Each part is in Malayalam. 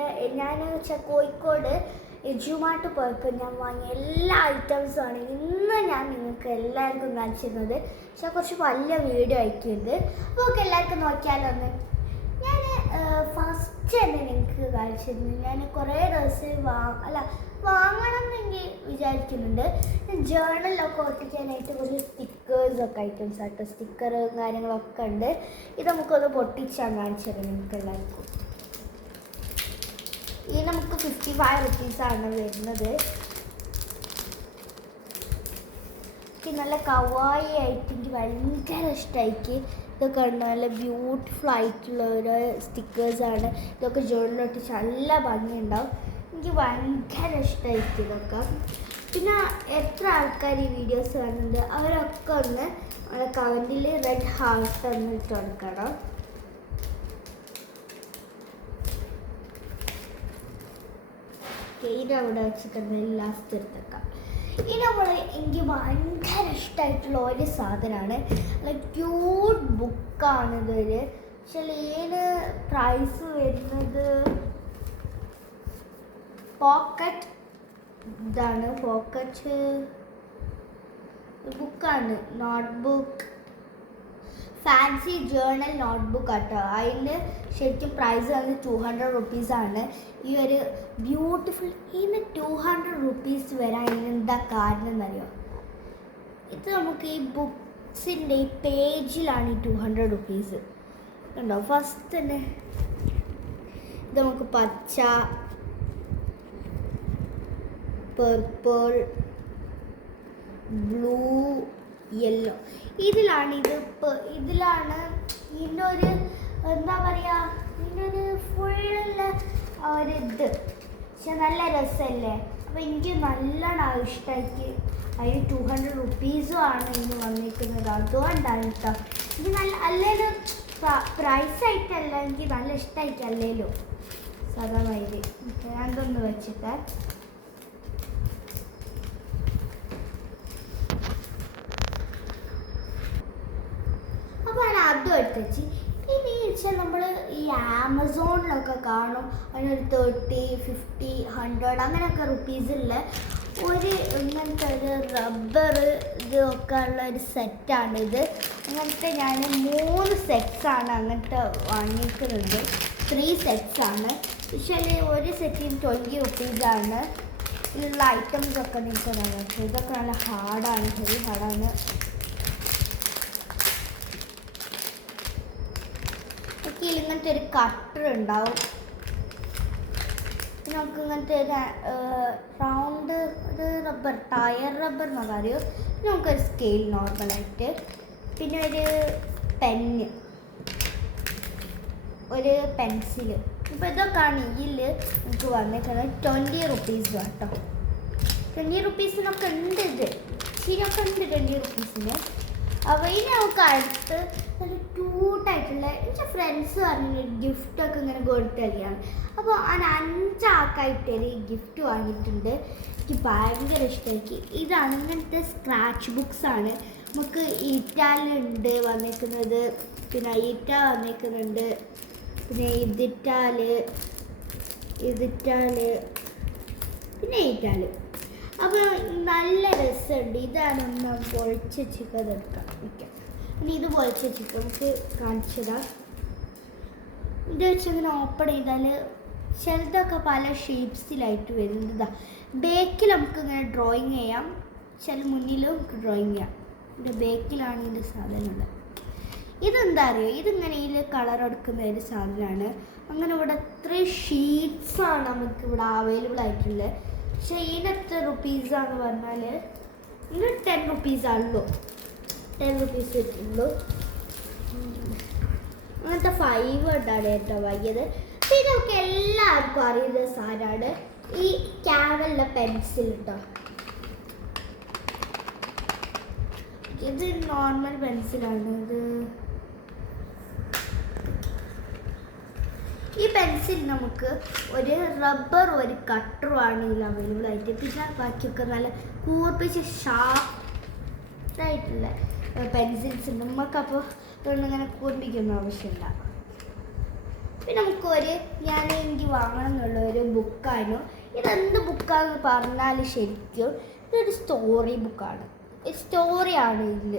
ഇവിടെ ഞാൻ കോഴിക്കോട് എജുമാർട്ട് പോയപ്പോൾ ഞാൻ വാങ്ങിയ എല്ലാ ഐറ്റംസുമാണ് ഇന്ന് ഞാൻ നിങ്ങൾക്ക് എല്ലാവർക്കും കാണിച്ചിരുന്നത്. പക്ഷെ കുറച്ച് വലിയ വീഡിയോ അയക്കുന്നത്. അപ്പോൾ ഒക്കെ എല്ലാവർക്കും നോക്കിയാലൊന്ന്. ഞാൻ ഫസ്റ്റ് തന്നെ നിങ്ങൾക്ക് കാണിച്ചിരുന്നു. ഞാൻ കുറേ ദിവസം വാങ്ങണം എന്നെങ്കിൽ വിചാരിക്കുന്നുണ്ട്. ജേർണലൊക്കെ ഒട്ടിക്കാനായിട്ട് കുറച്ച് സ്റ്റിക്കേഴ്സൊക്കെ ഐറ്റംസ് ആയിട്ട് സ്റ്റിക്കർ കാര്യങ്ങളൊക്കെ ഉണ്ട്. ഇത് നമുക്കൊന്ന് പൊട്ടിച്ചാൽ കാണിച്ചത് നിങ്ങൾക്ക് എല്ലാവർക്കും. ഈ നമുക്ക് 55 റുപ്പീസാണ് വരുന്നത്. എനിക്ക് നല്ല കവായി ആയിട്ട് എനിക്ക് ഭയങ്കര ഇഷ്ടമായിക്ക്. ഇതൊക്കെ ഉണ്ട് നല്ല ബ്യൂട്ടിഫുൾ ആയിട്ടുള്ള ഓരോ സ്റ്റിക്കേഴ്സാണ്. ഇതൊക്കെ ജേർണലൊട്ടിച്ച് നല്ല ഭംഗിയുണ്ടാവും. എനിക്ക് ഭയങ്കര ഇഷ്ടമായിരിക്കും ഇതൊക്കെ. പിന്നെ എത്ര ആൾക്കാർ ഈ വീഡിയോസ് കാണുന്നുണ്ട് അവരൊക്കെ ഒന്ന് കമൻറ്റിൽ റെഡ് ഹാർട്ട് ഒന്ന് ഇട്ട് കൊടുക്കണം. ഇത് അവിടെ വെച്ചിട്ട് ലാസ്റ്റ് എടുത്തേക്കാം. ഇത് എനിക്ക് ഭയങ്കര ഇഷ്ടമായിട്ടുള്ള ഒരു സാധനമാണ്. ക്യൂട്ട് ബുക്കാണ് ഇതൊരു. പക്ഷേ ഇതിന് പ്രൈസ് വരുന്നത് പോക്കറ്റ് ബുക്കാണ്. നോട്ട്ബുക്ക് ഫാൻസി ജേർണൽ നോട്ട്ബുക്ക് ആട്ടോ. അതിന് ശരിക്കും പ്രൈസ് വന്ന് 200 റുപ്പീസാണ്. ഈ ഒരു ബ്യൂട്ടിഫുൾ ഇതിന് 200 റുപ്പീസ് വരാൻ ഇതിനെന്താ കാരണം എന്നറിയോ? ഇത് നമുക്ക് ഈ ബുക്സിൻ്റെ ഈ പേജിലാണ് ഈ 200 റുപ്പീസ് കണ്ടോ. ഫസ്റ്റ് തന്നെ ഇത് നമുക്ക് പച്ച, പർപ്പിൾ, ബ്ലൂ, യെല്ലോ ഇതിലാണ് ഇതിൻ്റെ ഒരു എന്താ പറയുക, ഇതിൻ്റെ ഒരു ഫുള്ള് ഒരിത്. പക്ഷെ നല്ല രസമല്ലേ? അപ്പോൾ എനിക്ക് നല്ലോണം ഇഷ്ടമായിട്ട് അതിന് 200 റുപ്പീസും ആണ് ഇന്ന് വന്നിരിക്കുന്നത്. അതുകൊണ്ടാണ് കേട്ടോ. എനിക്ക് നല്ല അല്ലേലും പ്രൈസായിട്ടല്ല, എനിക്ക് നല്ല ഇഷ്ടമായിട്ട് അല്ലേലും സാധാരണ. ഞാൻ ഇതൊന്ന് വെച്ചിട്ട് അതും എടുത്ത് വെച്ച്. ഇനി വെച്ചാൽ നമ്മൾ ഈ ആമസോണിലൊക്കെ കാണും അതിനൊരു 30, 50, 100 അങ്ങനെയൊക്കെ റുപ്പീസുള്ള ഒരു ഇങ്ങനത്തെ ഒരു റബ്ബർ ഇതൊക്കെ ഉള്ള ഒരു സെറ്റാണിത്. അങ്ങനത്തെ ഞാൻ 3 സെറ്റ്സാണ് അങ്ങനത്തെ വാങ്ങിക്കുന്നത്. 3 സെറ്റ്സാണ്. പക്ഷേ ഒരു സെറ്റിന് 20 റുപ്പീസാണ്. ഇതിലുള്ള ഐറ്റംസൊക്കെ നിങ്ങൾക്ക് നോക്കാം. ഇതൊക്കെ നല്ല ഹാർഡാണ്, ചെറിയ ഹാർഡാണ്. ഇങ്ങനത്തെ ഒരു കട്ടർ ഉണ്ടാവും. നമുക്ക് ഇങ്ങനത്തെ ഒരു റൗണ്ട് ഒരു റബ്ബർ, ടയർ റബ്ബർ എന്നൊക്കെ അറിയും. നമുക്കൊരു സ്കെയിൽ നോർമലായിട്ട്, പിന്നെ ഒരു പെന്ന്, ഒരു പെൻസില്. ഇപ്പോൾ ഇതൊക്കെയാണ് ഇതിൽ നമുക്ക് വന്നിട്ടുള്ളത്. 20 റുപ്പീസ് കേട്ടോ. 20 റുപ്പീസിനൊക്കെ ഉണ്ട്. ഇത് ശരിയൊക്കെ ഉണ്ട് 20 റുപ്പീസിന്. അപ്പോൾ ഇനി നമുക്ക് അടുത്ത് നല്ല ക്യൂട്ടായിട്ടുള്ള എൻ്റെ ഫ്രണ്ട്സ് പറഞ്ഞൊരു ഗിഫ്റ്റൊക്കെ ഇങ്ങനെ കൊടുത്തറിയാണ്. അപ്പോൾ ഞാൻ 5 ആൾക്കായിട്ടൊരു ഗിഫ്റ്റ് വാങ്ങിയിട്ടുണ്ട്. എനിക്ക് ഭയങ്കര ഇഷ്ടമാക്കി. ഇതാണ് ഇങ്ങനത്തെ സ്ക്രാച്ച് ബുക്സാണ്. നമുക്ക് ഈറ്റാലുണ്ട് വന്നിരിക്കുന്നത്, പിന്നെ ഈറ്റ വന്നിരിക്കുന്നുണ്ട്, പിന്നെ ഇതിറ്റാല്, പിന്നെ ഈറ്റാല്. അപ്പോൾ നല്ല രസമുണ്ട്. ഇതാണ് ഒന്ന് പൊളിച്ച് ചിക്കൻ എടുക്കാം. ഇനി ഇത് പൊളിച്ച് ചിക്കൻ നമുക്ക് കാണിച്ചതാണ്. ഇത് വെച്ചങ്ങനെ ഓപ്പൺ ചെയ്താൽ ചിലതൊക്കെ പല ഷേപ്സിലായിട്ട് വരുന്നതാണ്. ബേക്കിൽ നമുക്ക് ഇങ്ങനെ ഡ്രോയിങ് ചെയ്യാം, ചില മുന്നിലും നമുക്ക് ഡ്രോയിങ് ചെയ്യാം. ഇതിൻ്റെ ബേക്കിലാണ് ഇതിൻ്റെ സാധനമുള്ളത്. ഇതെന്താ അറിയുമോ? ഇതിങ്ങനെ ഇതിൽ കളർ എടുക്കുന്ന ഒരു സാധനമാണ്. അങ്ങനെ ഇവിടെ 3 ഷീറ്റ്സാണ് നമുക്കിവിടെ അവൈലബിൾ ആയിട്ടുള്ളത്. പക്ഷേ ഇതിന് എത്ര റുപ്പീസാന്ന് പറഞ്ഞാൽ ഇത് 10 റുപ്പീസാണല്ലോ. 10 റുപ്പീസ് കിട്ടുള്ളൂ. അങ്ങനത്തെ 5 ഉണ്ടാണ് കേട്ടോ വാങ്ങിയത്. പിന്നെ നമുക്ക് എല്ലാവർക്കും അറിയുന്ന സാധനമാണ് ഈ ക്യാമലിൻ്റെ പെൻസിൽ കേട്ടോ. ഇത് നോർമൽ പെൻസിലാണ്. ഈ പെൻസിൽ നമുക്ക് ഒരു റബ്ബറും ഒരു കട്ടറുമാണ് ഇതിൽ അവൈലബിൾ ആയിട്ട്. പിന്നെ ബാക്കിയൊക്കെ നല്ല കൂർപ്പിച്ച് ഷാർപ്പായിട്ടുള്ള പെൻസിൽസ് ഉണ്ട്. നമുക്കപ്പോൾ അതുകൊണ്ട് ഇങ്ങനെ കൂർപ്പിക്കുന്ന ആവശ്യമില്ല. പിന്നെ നമുക്കൊരു ഞാൻ എനിക്ക് വാങ്ങണം എന്നുള്ള ഒരു ബുക്കായിരുന്നു. ഇതെന്ത് ബുക്കാണെന്ന് പറഞ്ഞാൽ ശരിക്കും ഇതൊരു സ്റ്റോറി ബുക്കാണ്. സ്റ്റോറിയാണ് ഇതിൽ.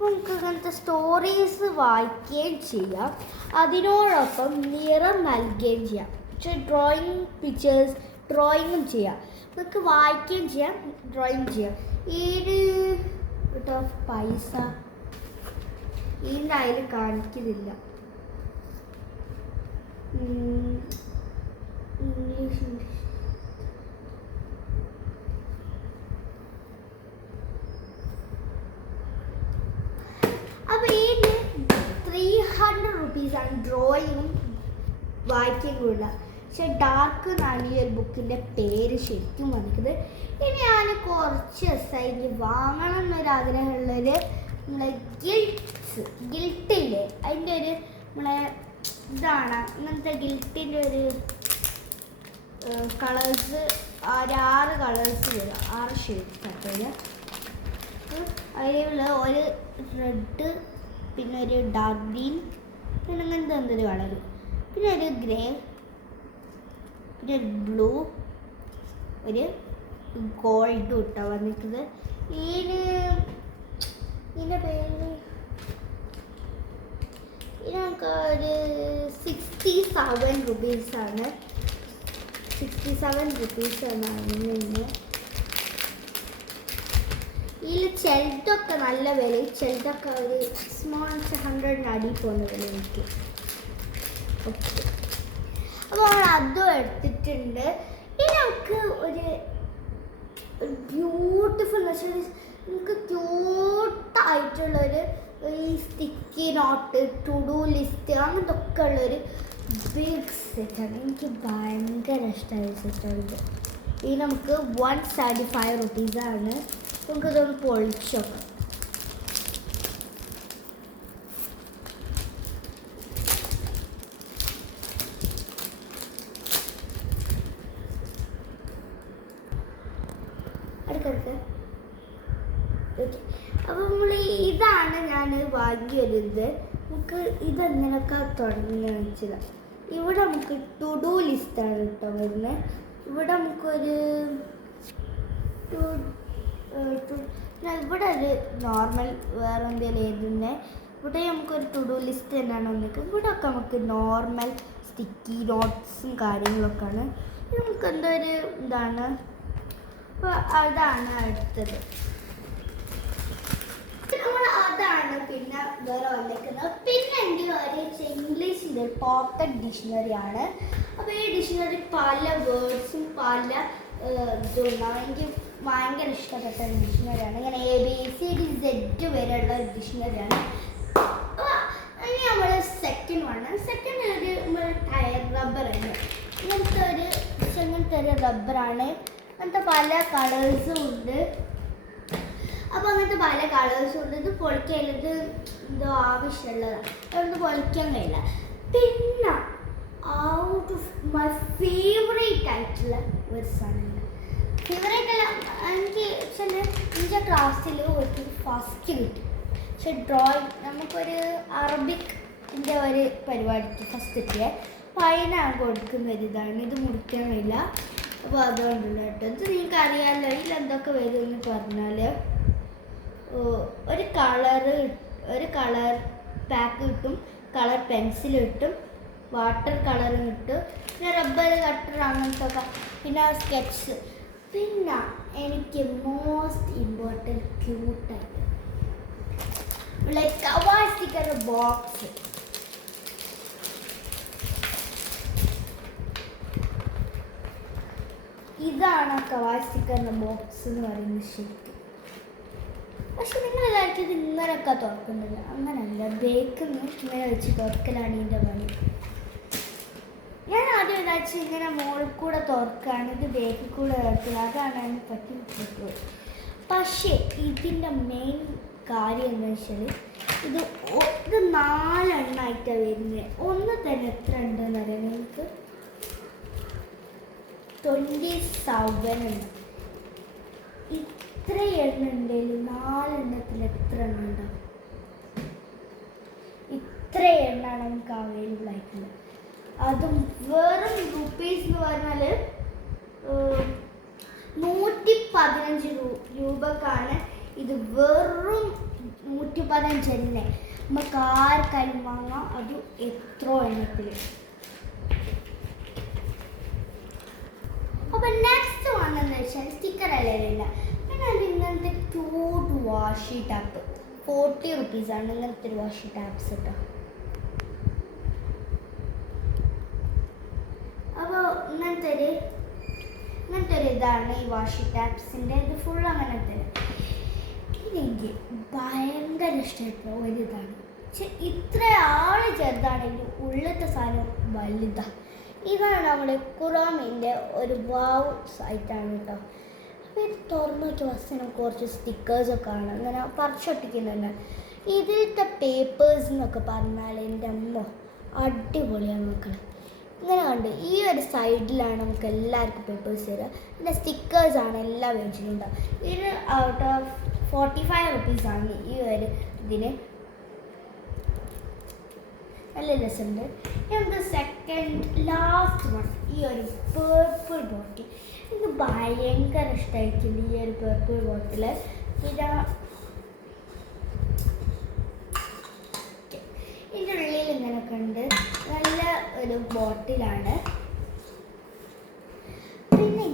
നമുക്ക് ഇങ്ങനത്തെ സ്റ്റോറീസ് വായിക്കുകയും ചെയ്യാം, അതിനോടൊപ്പം നിറം നൽകുകയും ചെയ്യാം. പക്ഷേ പിക്ചേഴ്സ് ഡ്രോയിങ്ങും ചെയ്യാം. നമുക്ക് വായിക്കുകയും ചെയ്യാം, ഡ്രോയിങ് ചെയ്യാം. കേട്ടോ പൈസ ഇതിൻ്റെ അതിൽ കാണിക്കുന്നില്ല. ഇംഗ്ലീഷ് അപ്പോൾ ഇതിന് 300 റുപ്പീസാണ് ഡ്രോയിങ്ങും വായിക്കുകയും കൂടില്ല. പക്ഷെ ഡാർക്ക് എന്നാണ് ഈ ഒരു ബുക്കിൻ്റെ പേര് ശരിക്കും വന്നിരിക്കുന്നത്. ഇനി ഞാൻ കുറച്ച് ദിവസമായി എനിക്ക് വാങ്ങണം എന്നൊരാഗ്രഹമുള്ളൊരു നമ്മളെ ഗിൽട്ടില്ലേ അതിൻ്റെ ഒരു നമ്മളെ ഇതാണ്. അങ്ങനത്തെ ഗിൽട്ടിൻ്റെ ഒരു കളേഴ്സ് 6 കളേഴ്സ് വരും, 6 ഷെയ്ഡ്സ് പറ്റില്ല. അതിലുള്ള ഒരു റെഡ്, പിന്നെ ഒരു ഡാർക്ക് ഗ്രീൻ, പിന്നെ അങ്ങനത്തെ എന്തൊരു കളർ, പിന്നെ ഒരു ഗ്രേ, പിന്നെ ഒരു ബ്ലൂ, ഒരു ഗോൾഡ് ഇട്ടാ വന്നിട്ടത്. ഇതിൻ്റെ പേര് ഇതിനൊക്കെ ഒരു 67 റുപ്പീസാണ്. 67 റുപ്പീസാണ് അതിന്. ഇതിൽ ചെൽത്തൊക്കെ നല്ല വില, ചെൽത്തൊക്കെ ഒരു സ്മോൾ 100 അടിയിൽ പോകുന്ന വില എനിക്ക്. ഓക്കെ, അപ്പോൾ നമ്മൾ അതും എടുത്തിട്ടുണ്ട്. ഇനി നമുക്ക് ഒരു ബ്യൂട്ടിഫുൾ നമുക്ക് ക്യൂട്ടായിട്ടുള്ളൊരു ഈ sticky note, to do list അങ്ങനത്തെ ഒക്കെ ഉള്ളൊരു ബിഗ് സെറ്റാണ്. എനിക്ക് ഭയങ്കര ഇഷ്ടമായ സെറ്റാണിത്. ഇത് നമുക്ക് 175 റുപ്പീസാണ്. നമുക്കിതൊന്ന് പൊളിച്ച് നോക്കാം. അടുക്കടുത്ത് ഓക്കെ. അപ്പോൾ നമ്മൾ ഇതാണ് ഞാൻ വാങ്ങി വരുന്നത്. നമുക്ക് ഇതെങ്ങനെയൊക്കെ തുടങ്ങിയെന്ന് വെച്ചാൽ ഇവിടെ നമുക്ക് ടു ഡു ലിസ്റ്റാണ് കേട്ടോ വരുന്നത്. ഇവിടെ നമുക്കൊരു ഇവിടെ ഒരു നോർമൽ വേറെ എന്തെങ്കിലും എഴുതുന്നത്. ഇവിടെ നമുക്കൊരു ടു ഡു ലിസ്റ്റ് തന്നെയാണ് വന്നിരിക്കുന്നത്. ഇവിടെ ഒക്കെ നമുക്ക് നോർമൽ സ്റ്റിക്കി നോട്ട്സും കാര്യങ്ങളൊക്കെയാണ്. നമുക്ക് എന്തോ ഒരു ഇതാണ്. അപ്പോൾ അതാണ് അടുത്തത്. നമ്മൾ അതാണ് പിന്നെ വേറെ വന്നിരിക്കുന്നത്. പിന്നെ എൻ്റെ ഒരു ഇംഗ്ലീഷിൻ്റെ പോക്കറ്റ് ഡിക്ഷണറിയാണ്. അപ്പോൾ ഈ ഡിക്ഷണറി പല വേർഡ്സും പല ഇതുണ്ടാവും. എനിക്ക് ഭയങ്കര ഇഷ്ടപ്പെട്ട ഒരു ഡിക്ഷണറിയാണ്. ഇങ്ങനെ ABCD-Z വരെയുള്ള ഒരു ഡിക്ഷണറിയാണ്. ഇനി നമ്മൾ സെക്കൻഡ് ഒരു നമ്മൾ ടയർ റബ്ബറാണ്. ഇങ്ങനത്തെ ഒരു റബ്ബറാണ്. അങ്ങനത്തെ പല കളേഴ്സും ഉണ്ട്. അപ്പോൾ അങ്ങനത്തെ പല കളേഴ്സും ഉണ്ട്. ഇത് പൊളിക്കാൻ ഇത് എന്തോ ആവശ്യമുള്ളതാണ്, അതൊന്നും പൊളിക്കാൻ കഴിയില്ല. പിന്നെ ഔട്ട് ഓഫ് മൈ ഫേവറേറ്റ് ആയിട്ടുള്ള ഒരു സാധനം, ഫേവറേറ്റ് അല്ല എനിക്ക് ചില എൻ്റെ ക്ലാസ്സിൽ ഒരു ഫസ്റ്റ് കിട്ടി. പക്ഷെ ഡ്രോയിങ് നമുക്കൊരു അറബിക്കിൻ്റെ ഒരു പരിപാടിക്ക് ഫസ്റ്റ് കിട്ടിയ അപ്പോൾ അതിനാണ് കൊടുക്കുന്ന ഒരു ഇതാണ്. ഇത് മുറിക്കാൻ കഴിയില്ല. അപ്പോൾ അതുകൊണ്ടുള്ള കേട്ടോ. ഇത് നിങ്ങൾക്ക് അറിയാമല്ലോ ഇതിൽ എന്തൊക്കെ വരുമെന്ന് പറഞ്ഞാൽ ഒരു കളർ പാക്ക് കിട്ടും, കളർ പെൻസിൽ കിട്ടും, വാട്ടർ കളറും കിട്ടും, പിന്നെ റബ്ബർ കട്ടർ അങ്ങനത്തെ ഒക്കെ, പിന്നെ സ്കെച്ച്, പിന്നെ എനിക്ക് മോസ്റ്റ് ഇമ്പോർട്ടൻറ്റ് ക്യൂട്ടായിട്ട് ലൈക്ക് കവായ് സ്റ്റിക്കർ ബോക്സ്. ഇതാണ് കവായ് സ്റ്റിക്കറിൻ്റെ ബോക്സ് എന്ന് പറയുന്നത് ശരിക്കും. പക്ഷെ നിങ്ങളെല്ലാവർക്കും ഇത് ഇങ്ങനെയൊക്കെ തുറക്കുന്നില്ല, അങ്ങനെയല്ല, ബേക്കിന്ന് ഇങ്ങനെ വെച്ച് തുറക്കലാണ് ഇതിൻ്റെ പണി. ഞാൻ ആദ്യം വിചാരിച്ച് ഇങ്ങനെ മുകളിൽ കൂടെ തുറക്കുകയാണ്, ഇത് ബേക്കിൽ കൂടെ തുറക്കുക, അതാണ് അതിനെ പറ്റി പറ്റുന്നത്. പക്ഷേ ഇതിൻ്റെ മെയിൻ കാര്യം എന്താ വെച്ചാൽ ഇത് 4 എണ്ണമായിട്ടാണ് വരുന്നത്. ഒന്ന് തന്നെ എത്ര ഉണ്ടെന്ന് അറിയാം നിങ്ങൾക്ക്? 27 ഉണ്ട്. ഇത്ര എണ്ണ ഉണ്ടെങ്കിൽ 4 എണ്ണത്തിൽ എത്ര എണ്ണ ഉണ്ടാവും? ഇത്ര എണ്ണമാണ് നമുക്ക് അവൈലബിൾ ആയിട്ടുള്ളത്. അതും വെറും റുപ്പീസ് എന്ന് പറഞ്ഞാൽ 115 രൂപക്കാണ് ഇത്. വെറും 115 തന്നെ നമുക്ക് ആർക്കാരും വാങ്ങാം, അത് എത്ര എണ്ണത്തിൽ. അപ്പോൾ നെക്സ്റ്റ് വാങ്ങുന്നത് വെച്ചാൽ സ്റ്റിക്കർ അല്ല, പിന്നെ ഇങ്ങനത്തെ ക്യൂട്ട് വാഷി ടാപ്പ് 40 റുപ്പീസാണ് ഇങ്ങനത്തെ ഒരു വാഷി ടാപ്സ് കേട്ടോ. അപ്പോൾ ഇങ്ങനത്തെ ഒരു ഇതാണ് ഈ വാഷി ടാപ്സിൻ്റെ. ഇത് ഫുൾ അങ്ങനത്തെ. എനിക്ക് ഭയങ്കര ഇഷ്ടമായിട്ടുള്ള ഒരു ഇതാണ്. പക്ഷെ ഇത്ര ആള് ചെറുതാണെങ്കിലും ഉള്ളത്തെ സാധനം വലുതാണ്. ഇതാണ് നമ്മുടെ കുറാമിൻ്റെ ഒരു വാവ് സൈറ്റാണ് കേട്ടോ. അപ്പോൾ ഇത് തുറന്നു നോക്കിയ വസ്തുവിനും കുറച്ച് സ്റ്റിക്കേഴ്സൊക്കെ ആണ് ഇങ്ങനെ പറിച്ചൊട്ടിക്കുന്നുണ്ട്. ഇതിലത്തെ പേപ്പേഴ്സ് എന്നൊക്കെ പറഞ്ഞാൽ എൻ്റെ അമ്മ അടിപൊളിയാണ് മക്കളെ. ഇങ്ങനെ കണ്ട് ഈ ഒരു സൈഡിലാണ് നമുക്ക് എല്ലാവർക്കും പേപ്പേഴ്സ് തരിക. പിന്നെ സ്റ്റിക്കേഴ്സാണ് എല്ലാ പേജിലുണ്ടാവും. ഇത് ഔട്ട് ഓഫ് 45 റുപ്പീസാണ് ഈ ഒരു ഇതിന്. നല്ല രസമുണ്ട്. നമുക്ക് സെക്കൻഡ് ലാസ്റ്റ് വൺ ഈ ഒരു പേർപ്പിൾ ബോട്ടിൽ. എനിക്ക് ഭയങ്കര ഇഷ്ടമായിട്ടുണ്ട് ഈ ഒരു പേർപ്പിൾ ബോട്ടിൽ. പിന്നെ ഇതിൻ്റെ ഉള്ളിൽ ഇങ്ങനെയൊക്കെ ഉണ്ട്. നല്ല ഒരു ബോട്ടിലാണ്. പിന്നെ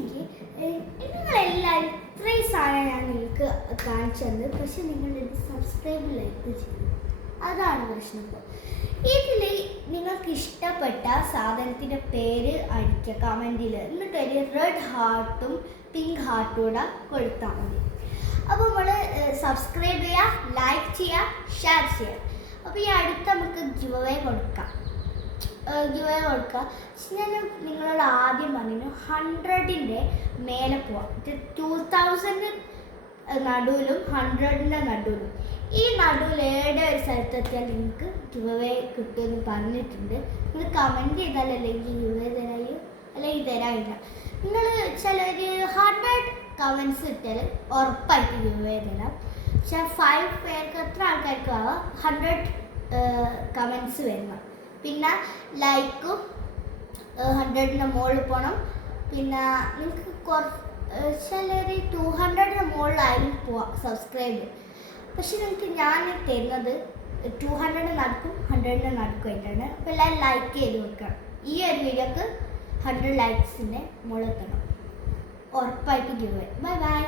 നിങ്ങളെല്ലാവരും ഇത്രയും സാധനം ഞാൻ നിങ്ങൾക്ക് കാണിച്ചു തന്നത്. പക്ഷെ നിങ്ങളുടെ സബ്സ്ക്രൈബ് ലൈക്ക് ചെയ്യും, അതാണ് പ്രശ്നം. ഇപ്പോൾ ഇതിൽ നിങ്ങൾക്ക് ഇഷ്ടപ്പെട്ട സാധനത്തിൻ്റെ പേര് അടിക്കുക കമൻറ്റിൽ, എന്നിട്ട് ഒരു റെഡ് ഹാർട്ടും പിങ്ക് ഹാർട്ടും കൂടെ കൊടുത്താൽ മതി. അപ്പോൾ നമ്മൾ സബ്സ്ക്രൈബ് ചെയ്യുക, ലൈക്ക് ചെയ്യുക, ഷെയർ ചെയ്യുക. അപ്പോൾ ഈ അടുത്ത് നമുക്ക് ഗിവ് അവേ കൊടുക്കാം. പക്ഷെ ഞാൻ നിങ്ങളോട് ആദ്യം പറഞ്ഞു 100ൻ്റെ മേലെ പോവാം. 2000 നടുവിലും 100ൻ്റെ നടുവിലും. ഈ നടുവിൽ ഏടെ ഒരു സ്ഥലത്തെത്തിയാൽ നിങ്ങൾക്ക് ഗിവ് അവേ കിട്ടുമെന്ന് പറഞ്ഞിട്ടുണ്ട്. നിങ്ങൾ കമൻറ്റ് ചെയ്താലല്ലേ എനിക്ക് ഗിവ് അവേ തരായോ അല്ലെങ്കിൽ തരാമില്ല. നിങ്ങൾ ചിലർ 100 കമൻറ്റ്സ് ഇട്ടാൽ ഉറപ്പായിട്ട് ഗിവ് അവേ തരാം. പക്ഷെ 5 പേർക്ക് എത്ര ആൾക്കാർക്ക് ആവാം 100 കമൻറ്റ്സ് വരണം. പിന്നെ ലൈക്കും 100ൻ്റെ മുകളിൽ പോകണം. പിന്നെ നിങ്ങൾക്ക് ചിലർ 200ൻ്റെ മുകളിലായാലും പോവാം സബ്സ്ക്രൈബ്. പക്ഷെ നിങ്ങൾക്ക് ഞാൻ തരുന്നത് 200 നടക്കും 100ൻ്റെ നടക്കുമായിട്ടാണ്. അപ്പോൾ എല്ലാവരും ലൈക്ക് ചെയ്ത് വെക്കണം. ഈ ഒരു വീഡിയോക്ക് 100 ലൈക്സിൻ്റെ മുകളിൽ എത്തണം. ഉറപ്പായിട്ട് ഗിവ് അവേ. Bye bye.